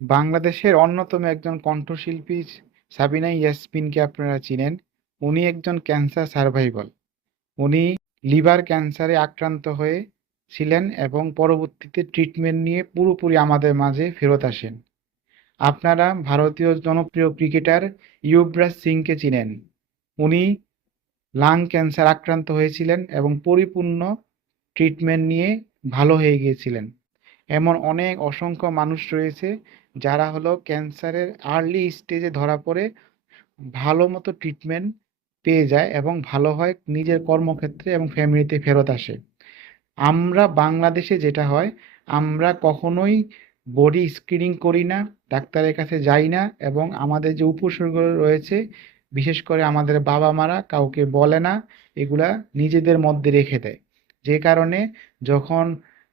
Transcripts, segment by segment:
বাংলাদেশের অন্যতম একজন কণ্ঠশিল্পী সাবিনা ইয়াসমিনকে আপনারা চিনেন। উনি একজন ক্যান্সার সার্ভাইভাল। উনি লিভার ক্যান্সারে আক্রান্ত হয়ে ছিলেন এবং পরবর্তীতে ট্রিটমেন্ট নিয়ে পুরোপুরি আমাদের মাঝে ফেরত আসেন। আপনারা ভারতীয় জনপ্রিয় ক্রিকেটার ইয়ুভরাজ সিংকে চিনেন। উনি লাং ক্যান্সার আক্রান্ত হয়েছিলেন এবং পরিপূর্ণ ট্রিটমেন্ট নিয়ে ভালো হয়ে গিয়েছিলেন। এমন অনেক অসংখ্য মানুষ রয়েছে যারা হলো ক্যান্সারের আর্লি স্টেজে ধরা পড়ে, ভালো মতো ট্রিটমেন্ট পেয়ে যায় এবং ভালো হয় নিজের কর্মক্ষেত্রে এবং ফ্যামিলিতে ফেরত আসে। আমরা বাংলাদেশে যেটা হয়, আমরা কখনোই বডি স্ক্রিনিং করি না, ডাক্তারের কাছে যাই না এবং আমাদের যে উপসর্গ রয়েছে, বিশেষ করে আমাদের বাবা মারা কাউকে বলে না, এগুলা নিজেদের মধ্যে রেখে দেয়। যে কারণে যখন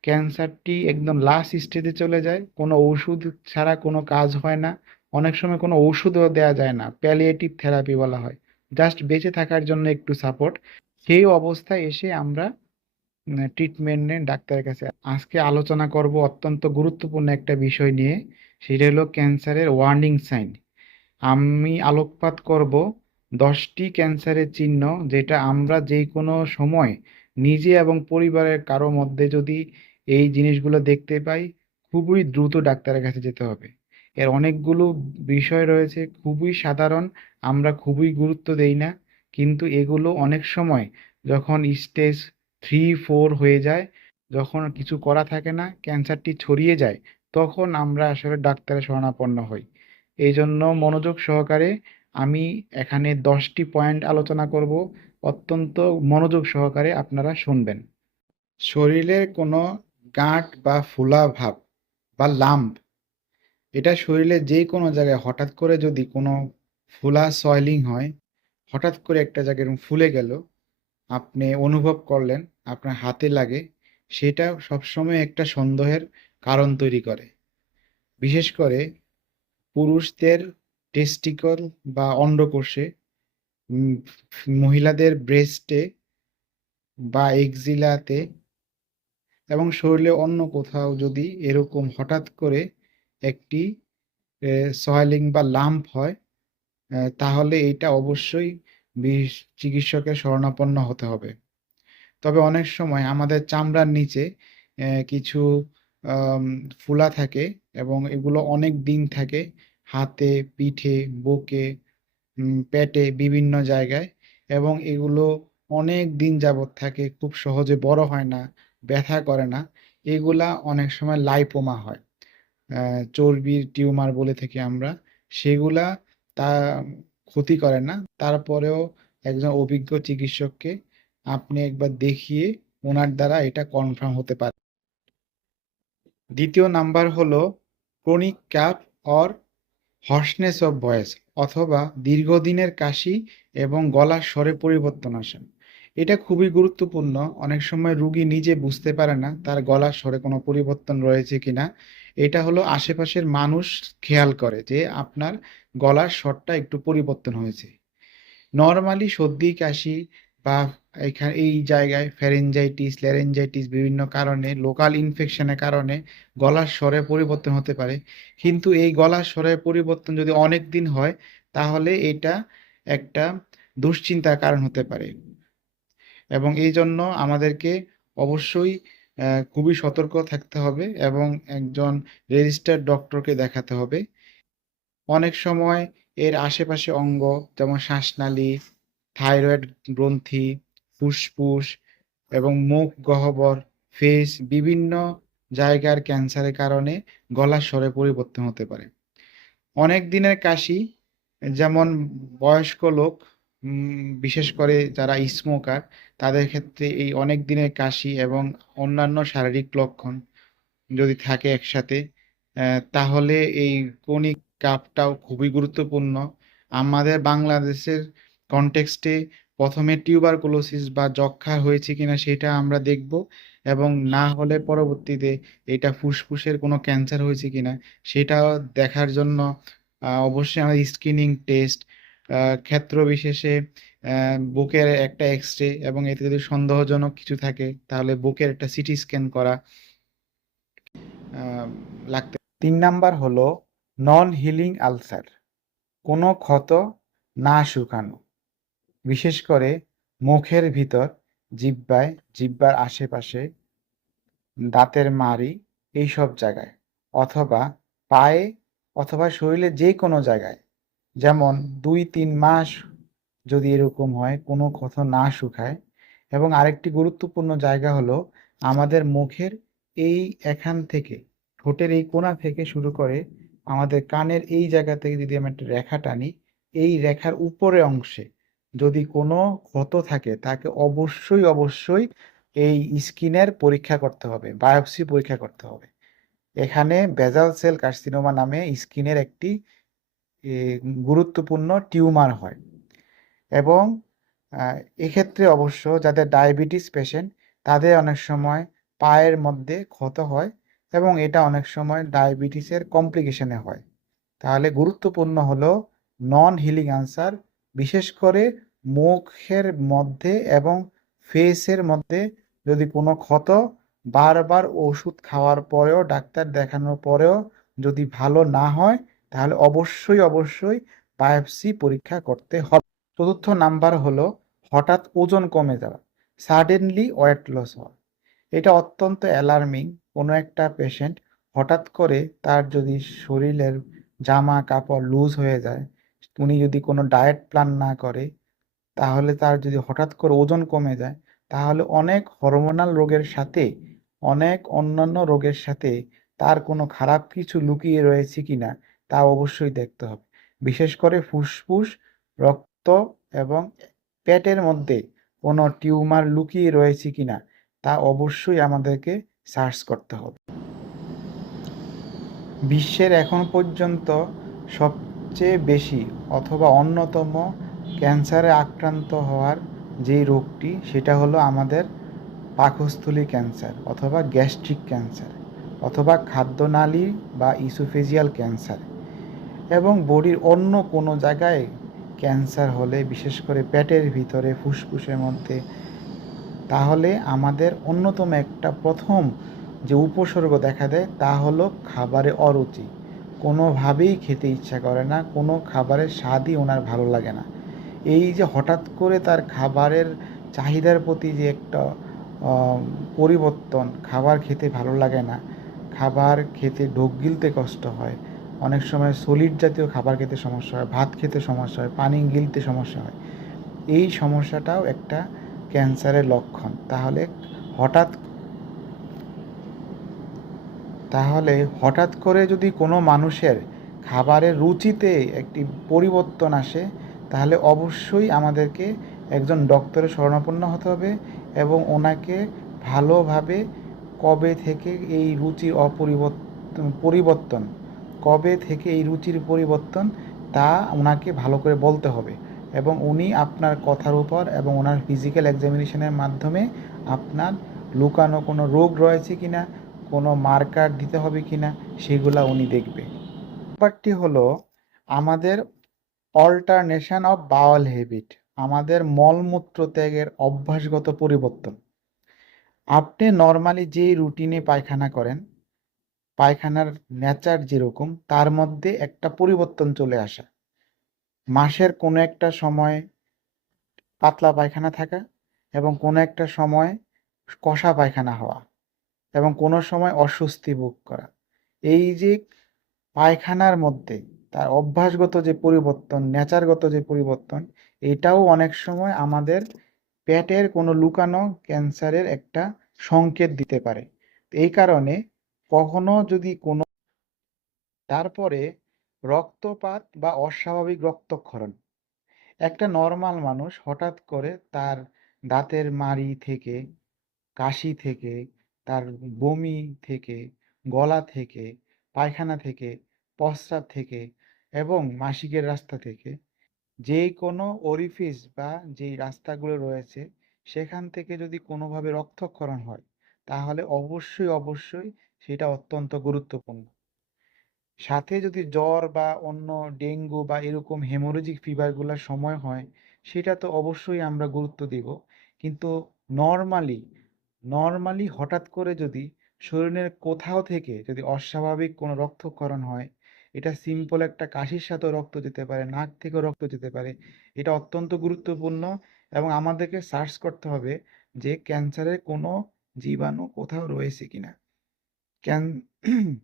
ক্যান্সারটি একদম লাস্ট স্টেজে চলে যায়। কোনো ওষুধ ছাড়া কোনো কাজ হয় না। অনেক সময় কোনো ওষুধও দেওয়া যায় না। প্যালিয়েটিভ থেরাপি বলা হয়। জাস্ট বেঁচে থাকার জন্য একটু সাপোর্ট সেই অবস্থায় এসে আমরা ট্রিটমেন্ট নেন ডাক্তারের কাছে আজকে আলোচনা করব অত্যন্ত গুরুত্বপূর্ণ একটা বিষয় নিয়ে। সেটা হলো ক্যান্সারের ওয়ার্নিং সাইন আমি আলোকপাত করব দশটি ক্যান্সারের চিহ্ন যেটা আমরা যে কোনো সময় নিজে এবং পরিবারের কারও মধ্যে যদি এই জিনিসগুলো দেখতে পাই, খুবই দ্রুত ডাক্তারের কাছে যেতে হবে। এর অনেকগুলো বিষয় রয়েছে, খুবই সাধারণ, আমরা খুবই গুরুত্ব দেই না, কিন্তু এগুলো অনেক সময় যখন স্টেজ থ্রি, ফোর হয়ে যায়, যখন কিছু করা থাকে না, ক্যান্সারটি ছড়িয়ে যায়, তখন আমরা আসলে ডাক্তারের শরণাপন্ন হই। এই জন্য মনোযোগ সহকারে আমি এখানে দশটি পয়েন্ট আলোচনা করব, অত্যন্ত মনোযোগ সহকারে আপনারা শুনবেন। শরীরের কোনো গাঁট বা ফুলা ভাব বা লাম্প এটা শরীরে যে কোনো জায়গায় হঠাৎ করে যদি কোনো ফুলা সয়েলিং হয়, হঠাৎ করে একটা জায়গায় ফুলে গেল, আপনি অনুভব করলেন, আপনার হাতে লাগে, সেটা সবসময় একটা সন্দেহের কারণ তৈরি করে। বিশেষ করে পুরুষদের টেস্টিকল বা অন্ডকোষে মহিলাদের ব্রেস্টে বা এক্সিলাতে এবং শরীরে অন্য কোথাও যদি এরকম হঠাৎ করে একটি সয়েলিং বা লাম্প হয় তাহলে এটা অবশ্যই বিশ- চিকিৎসকের শরণাপন্ন হতে হবে। তবে অনেক সময় আমাদের চামড়ার নিচে কিছু ফুলা থাকে এবং এগুলো অনেক দিন থাকে হাতে, পিঠে, বুকে পেটে বিভিন্ন জায়গায় এবং এগুলো অনেক দিন যাবত থাকে, খুব সহজে বড় হয় না। ব্যথা করে না, এগুলা অনেক সময় লাইপোমা হয়। চর্বির টিউমার বলে থাকি আমরা, সেগুলা তা ক্ষতি করে না। তারপরেও একজন অভিজ্ঞ চিকিৎসককে আপনি একবার দেখিয়ে ওনার দ্বারা এটা কনফার্ম হতে পারে। দ্বিতীয় নাম্বার হলো chronic cough or hoarseness of voice অথবা দীর্ঘদিনের কাশি এবং গলার স্বরে পরিবর্তন আসে এটা খুবই গুরুত্বপূর্ণ। অনেক সময় রুগী নিজে বুঝতে পারে না, তার গলার স্বরে কোনো পরিবর্তন রয়েছে কিনা। এটা হলো আশেপাশের মানুষ খেয়াল করে যে আপনার গলার স্বরটা একটু পরিবর্তন হয়েছে। নর্মালি সর্দি, কাশি বা এখানে এই জায়গায় ফ্যারেঞ্জাইটিস ল্যারেঞ্জাইটিস বিভিন্ন কারণে লোকাল ইনফেকশনের কারণে গলার স্বরে পরিবর্তন হতে পারে। কিন্তু এই গলার স্বরের পরিবর্তন যদি অনেক দিন হয়, তাহলে এটা একটা দুশ্চিন্তার কারণ হতে পারে। এবং এই জন্য আমাদেরকে অবশ্যই খুবই সতর্ক থাকতে হবে এবং একজন রেজিস্টার্ড ডক্টরকে দেখাতে হবে। অনেক সময় এর আশেপাশে অঙ্গ যেমন শ্বাসনালী, থাইরয়েড গ্রন্থি, ফুসফুস এবং মুখ, গহ্বর, ফেস বিভিন্ন জায়গার ক্যান্সারের কারণে গলার স্বরে পরিবর্তন হতে পারে। অনেক দিনের কাশি, যেমন বয়স্ক লোক বিশেষ করে যারা স্মোকার, তাদের ক্ষেত্রে এই অনেক দিনের কাশি এবং অন্যান্য শারীরিক লক্ষণ যদি থাকে একসাথে তাহলে এই ক্রনিক কাপটাও খুবই গুরুত্বপূর্ণ। আমাদের বাংলাদেশের কনটেক্সটে প্রথমে টিউবার টিউবারকুলোসিস বা যক্ষ্মা হয়েছে কিনা সেটা আমরা দেখব এবং না হলে পরবর্তীতে এটা ফুসফুসের কোনো ক্যান্সার হয়েছে কিনা সেটাও দেখার জন্য অবশ্যই আমাদের স্ক্রিনিং টেস্ট ক্ষেত্র বিশেষে বুকের একটা এক্স রে এবং এতে যদি সন্দেহজনক কিছু থাকে, তাহলে বুকের একটা সিটি স্ক্যান করা লাগতে তিন নাম্বার হলো নন হিলিং আলসার কোনো ক্ষত না শুকানো, বিশেষ করে মুখের ভিতর, জিব্বায়, জিব্বার আশেপাশে, দাঁতের মাড়ি, এইসব জায়গায়, অথবা পায়ে, অথবা শরীরে যে কোনো জায়গায়। যেমন দুই তিন মাস যদি এরকম হয়, কোনো ক্ষত না শুকায়। এবং আরেকটি গুরুত্বপূর্ণ জায়গা হলো আমাদের মুখের এই এখান থেকে, ঠোঁটের এই কোণা থেকে শুরু করে আমাদের কানের এই জায়গা থেকে যদি আমি একটা রেখা টানি, এই রেখার উপরে অংশে যদি কোনো ক্ষত থাকে, তাকে অবশ্যই অবশ্যই এই স্কিনের পরীক্ষা করতে হবে, বায়োপসি পরীক্ষা করতে হবে। এখানে বেজাল সেল কার্সিনোমা নামে স্কিনের একটি গুরুত্বপূর্ণ টিউমার হয়। এবং এক্ষেত্রে অবশ্য যাদের ডায়াবেটিস পেশেন্ট, তাদের অনেক সময় পায়ের মধ্যে ক্ষত হয় এবং এটা অনেক সময় ডায়াবেটিসের কমপ্লিকেশনে হয়। তাহলে গুরুত্বপূর্ণ হলো নন হিলিং আনসার বিশেষ করে মুখের মধ্যে এবং ফেসের মধ্যে যদি কোনো ক্ষত, বারবার ওষুধ খাওয়ার পরেও, ডাক্তার দেখানোর পরেও যদি ভালো না হয় তাহলে অবশ্যই অবশ্যই বায়োপসি পরীক্ষা করতে হবে। চতুর্থ নাম্বার হলো হঠাৎ ওজন কমে যাওয়া সাডেনলি ওয়েট লস হওয়া। এটা অত্যন্ত অ্যালার্মিং কোনো একটা পেশেন্ট হঠাৎ করে তার যদি শরীরের জামা কাপড় লুজ হয়ে যায়, উনি যদি কোনো ডায়েট প্ল্যান না করে, তাহলে তার যদি হঠাৎ করে ওজন কমে যায়, তাহলে অনেক হরমোনাল রোগের সাথে, অনেক অন্যান্য রোগের সাথে তার কোনো খারাপ কিছু লুকিয়ে রয়েছে কিনা তা অবশ্যই দেখতে হবে। বিশেষ করে ফুসফুস, রক্ত এবং পেটের মধ্যে কোনো টিউমার লুকিয়ে রয়েছে কিনা তা অবশ্যই আমাদেরকে সার্চ করতে হবে। বিশ্বের এখন পর্যন্ত সবচেয়ে বেশি অথবা অন্যতম ক্যান্সারে আক্রান্ত হওয়ার যেই রোগটি, সেটা হলো আমাদের পাকস্থলী ক্যান্সার অথবা গ্যাস্ট্রিক ক্যান্সার অথবা খাদ্যনালী বা ইসোফেজিয়াল ক্যান্সার। এবং বডির অন্য কোনো জায়গায় ক্যান্সার হলে, বিশেষ করে পেটের ভিতরে, ফুসফুসের মধ্যে, তাহলে আমাদের অন্যতম একটা প্রথম যে উপসর্গ দেখা দেয়, তা হলো খাবারে অরুচি। কোনোভাবেই খেতে ইচ্ছা করে না, কোনো খাবারের স্বাদই ওনার ভালো লাগে না। এই যে হঠাৎ করে তার খাবারের চাহিদার প্রতি যে একটা পরিবর্তন, খাবার খেতে ভালো লাগে না, খাবার খেতে ঢোক গিলতে কষ্ট হয় অনেক সময় সলিড জাতীয় খাবার খেতে সমস্যা হয়, ভাত খেতে সমস্যা হয়, পানি গিলতে সমস্যা হয়। এই সমস্যাটাও একটা ক্যান্সারের লক্ষণ। তাহলে হঠাৎ তাহলে হঠাৎ করে যদি কোনো মানুষের খাবারের রুচিতে একটি পরিবর্তন আসে, তাহলে অবশ্যই আমাদেরকে একজন ডক্টরের শরণাপন্ন হতে হবে এবং ওনাকে ভালোভাবে কবে থেকে এই রুচির অপরিবর্তন পরিবর্তন কবে থেকে এই রুচির পরিবর্তন, তা ওনাকে ভালো করে বলতে হবে এবং উনি আপনার কথার উপর এবং ওনার ফিজিক্যাল এক্সামিনেশনের মাধ্যমে আপনার লুকানো কোনো রোগ রয়েছে কি না কোনো মার্কার দিতে হবে কিনা, সেগুলা উনি দেখবে। ব্যাপারটি হলো, আমাদের অল্টারনেশন অফ বাওয়াল হ্যাবিট আমাদের মলমূত্র ত্যাগের অভ্যাসগত পরিবর্তন। আপনি নর্মালি যে রুটিনে পায়খানা করেন পায়খানার নেচার যেরকম, তার মধ্যে একটা পরিবর্তন চলে আসা। মাসের কোনো একটা সময় পাতলা পায়খানা থাকা এবং কোনো একটা সময় কষা পায়খানা হওয়া এবং কোনো সময় অস্বস্তি ভোগ করা। এই যে পায়খানার মধ্যে তার অভ্যাসগত যে পরিবর্তন, নেচারগত যে পরিবর্তন, এটাও অনেক সময় আমাদের পেটের কোনো লুকানো ক্যান্সারের একটা সংকেত দিতে পারে। এই কারণে কখনো যদি কোনো তারপরে রক্তপাত বা অস্বাভাবিক রক্তক্ষরণ। একটা নর্মাল মানুষ হঠাৎ করে তার দাঁতের মাড়ি থেকে, কাশি থেকে, তার বমি থেকে, গলা থেকে, পায়খানা থেকে প্রস্রাব থেকে এবং মাসিকের রাস্তা থেকে যে কোনো অরিফিস বা যেই রাস্তাগুলো রয়েছে সেখান থেকে যদি কোনোভাবে রক্তক্ষরণ হয়, তাহলে অবশ্যই অবশ্যই সেটা অত্যন্ত গুরুত্বপূর্ণ। সাথে যদি জ্বর বা অন্য ডেঙ্গু বা এরকম হেমোরেজিক ফিভারগুলোর সময় হয়, সেটা তো অবশ্যই আমরা গুরুত্ব দিব। কিন্তু নর্মালি নর্মালি হঠাৎ করে যদি শরীরের কোথাও থেকে যদি অস্বাভাবিক কোনো রক্তক্ষরণ হয়, এটা সিম্পল একটা কাশির সাথেও রক্ত যেতে পারে, নাক থেকেও রক্ত যেতে পারে, এটা অত্যন্ত গুরুত্বপূর্ণ এবং আমাদেরকে সার্চ করতে হবে যে ক্যান্সারের কোনো জীবাণু কোথাও রয়েছে কিনা। ক্যান,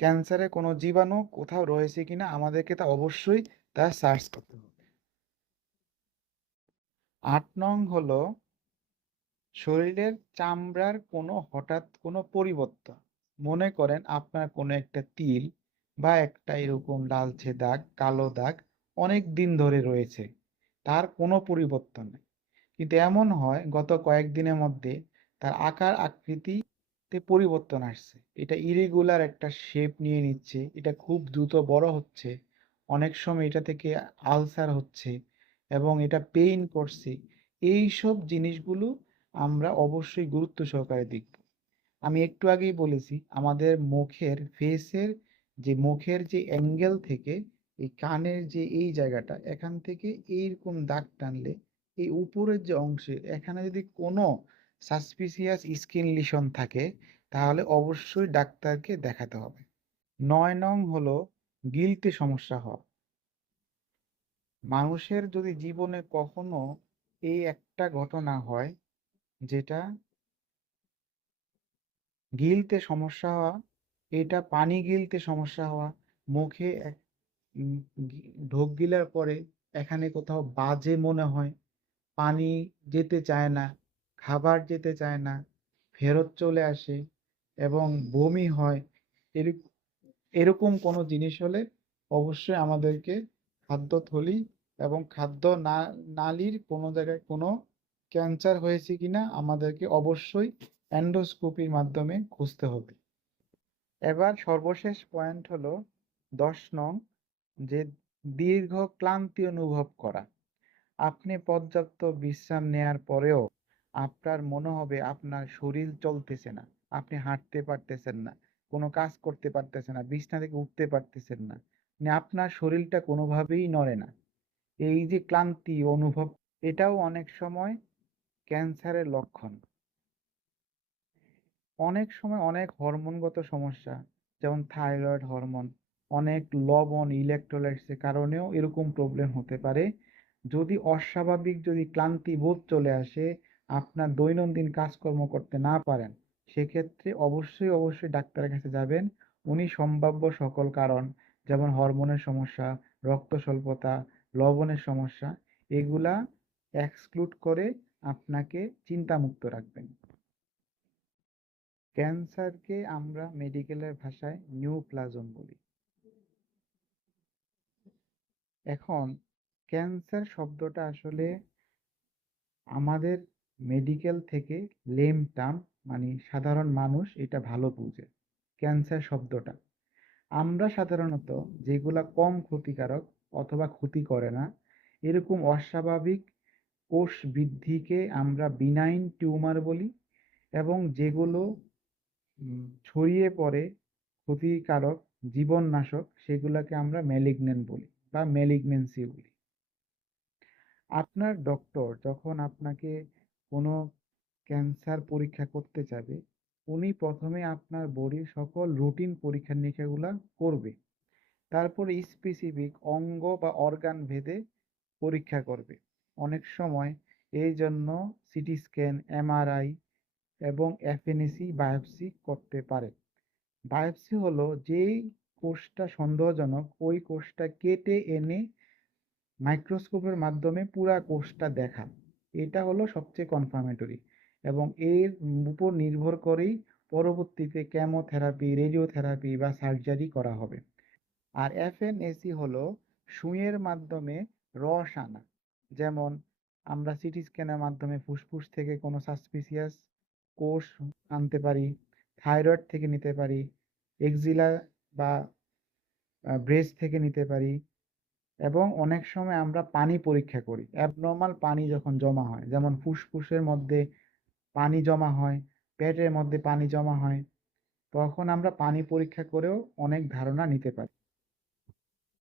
ক্যান্সারে কোনো জীবাণু কোথাও রয়েছে কিনা আমাদেরকে তা অবশ্যই তা সার্চ করতে হবে। আট নং হলো, শরীরের চামড়ার কোনো হঠাৎ কোনো পরিবর্তন। মনে করেন আপনার কোনো একটা তিল বা একটা এরকম লালচে দাগ, কালো দাগ অনেক দিন ধরে রয়েছে, তার কোনো পরিবর্তন নেই। কিন্তু এমন হয়, গত কয়েকদিনের মধ্যে তার আকার আকৃতিতে পরিবর্তন আসছে। এটা ইরেগুলার একটা শেপ নিয়ে নিচ্ছে। এটা খুব দ্রুত বড় হচ্ছে। অনেক সময় এটা থেকে আলসার হচ্ছে এবং এটা পেইন করছে। এই সব জিনিসগুলো আমরা অবশ্যই গুরুত্ব সহকারে দেখব। আমি একটু আগেই বলেছি, আমাদের মুখের ফেসের যে মুখের যে অ্যাঙ্গেল থেকে এই কানের যে এই জায়গাটা, এখান থেকে এইরকম দাগ টানলে এই উপরের যে অংশে এখানে যদি কোনো সাসপিসিয়াস স্কিন লিশন থাকে, তাহলে অবশ্যই ডাক্তারকে দেখাতে হবে। নয় নং হলো গিলতে সমস্যা হওয়া। মানুষের যদি জীবনে কখনো এই একটা ঘটনা হয় যেটা গিলতে সমস্যা হওয়া, এটা পানি গিলতে সমস্যা হওয়া, মুখে ঢোক গিলার পরে এখানে কোথাও বাজে মনে হয়, পানি যেতে চায় না খাবার যেতে চায় না, ফেরত চলে আসে এবং বমি হয় এরক- এরকম কোনো জিনিস হলে অবশ্যই আমাদেরকে খাদ্য থলি এবং খাদ্য না, নালীর কোনো জায়গায় কোনো ক্যান্সার হয়েছে কিনা আমাদেরকে অবশ্যই এন্ডোস্কোপির মাধ্যমে খুঁজতে হবে। এবার সর্বশেষ পয়েন্ট হলো দশ নং যে দীর্ঘ ক্লান্তি অনুভব করা। আপনি পর্যাপ্ত বিশ্রাম নেয়ার পরেও আপনার মনে হবে আপনার শরীর চলতেছে না। আপনি হাঁটতে পারতেছেন না, কোনো কাজ করতে পারতেছেন না, বিছানা থেকে উঠতে পারতেছেন না। মানে আপনার শরীরটা কোনোভাবেই নড়ে না। এই যে ক্লান্তি অনুভব, এটাও অনেক সময় ক্যান্সারের লক্ষণ। অনেক সময় অনেক হরমোনগত সমস্যা, যেমন থাইরয়েড হরমোন, অনেক লবণ ইলেকট্রোলাইটসের কারণেও এরকম প্রবলেম হতে পারে। যদি অস্বাভাবিক যদি ক্লান্তি বোধ চলে আসে আপনার দৈনন্দিন কাজকর্ম করতে না পারেন, সেক্ষেত্রে অবশ্যই অবশ্যই ডাক্তারের কাছে যাবেন। উনি সম্ভাব্য সকল কারণ, যেমন হরমোনের সমস্যা, রক্ত স্বল্পতা, লবণের সমস্যা, এগুলা এক্সক্লুড করে আপনাকে চিন্তামুক্ত রাখবেন। ক্যান্সারকে আমরা মেডিকেলের ভাষায় নিউপ্লাজম বলি। এখন, ক্যান্সার শব্দটা আসলে আমাদের মেডিকেল থেকে লেম টার্ম মানে সাধারণ মানুষ এটা ভালো বুঝে ক্যান্সার শব্দটা। আমরা সাধারণত যেগুলা কম ক্ষতিকারক অথবা ক্ষতি করে না, এরকম অস্বাভাবিক কোষ বৃদ্ধিকে আমরা বিনাইন টিউমার বলি এবং যেগুলো ছড়িয়ে পড়ে ক্ষতিকারক জীবননাশক সেগুলোকে আমরা ম্যালিগন্যান্ট বলি বা ম্যালিগন্যান্সি বলি। আপনার ডক্টর যখন আপনাকে কোনো ক্যান্সার পরীক্ষা করতে যাবে, উনি প্রথমে আপনার বডির সকল রুটিন পরীক্ষা নিরীক্ষাগুলো করবে। তারপরে স্পেসিফিক অঙ্গ বা অর্গান ভেদে পরীক্ষা করবে। অনেক সময় এই জন্য সিটি স্ক্যান এমআরআই এবং এফএনএসি বায়োপসি করতে পারে। বায়োপসি হলো যেই কোষটা সন্দেহজনক, ওই কোষটা কেটে এনে মাইক্রোস্কোপের মাধ্যমে পুরা কোষটা দেখা এটা হলো সবচেয়ে কনফার্মেটরি এবং এর উপর নির্ভর করেই পরবর্তীতে কেমোথেরাপি রেডিওথেরাপি বা সার্জারি করা হবে। আর এফএনএসি হলো সুইয়ের মাধ্যমে রস আনা। যেমন আমরা সিটি স্ক্যানের মাধ্যমে ফুসফুস থেকে কোনো সাসপিসিয়াস কোষ আনতে পারি থাইরয়েড থেকে নিতে পারি এক্সিলা বা ব্রেস্ট থেকে নিতে পারি এবং অনেক সময় আমরা পানি পরীক্ষা করি। অ্যাবনর্মাল পানি যখন জমা হয়, যেমন ফুসফুসের মধ্যে পানি জমা হয়, পেটের মধ্যে পানি জমা হয়, তখন আমরা পানি পরীক্ষা করেও অনেক ধারণা নিতে পারি।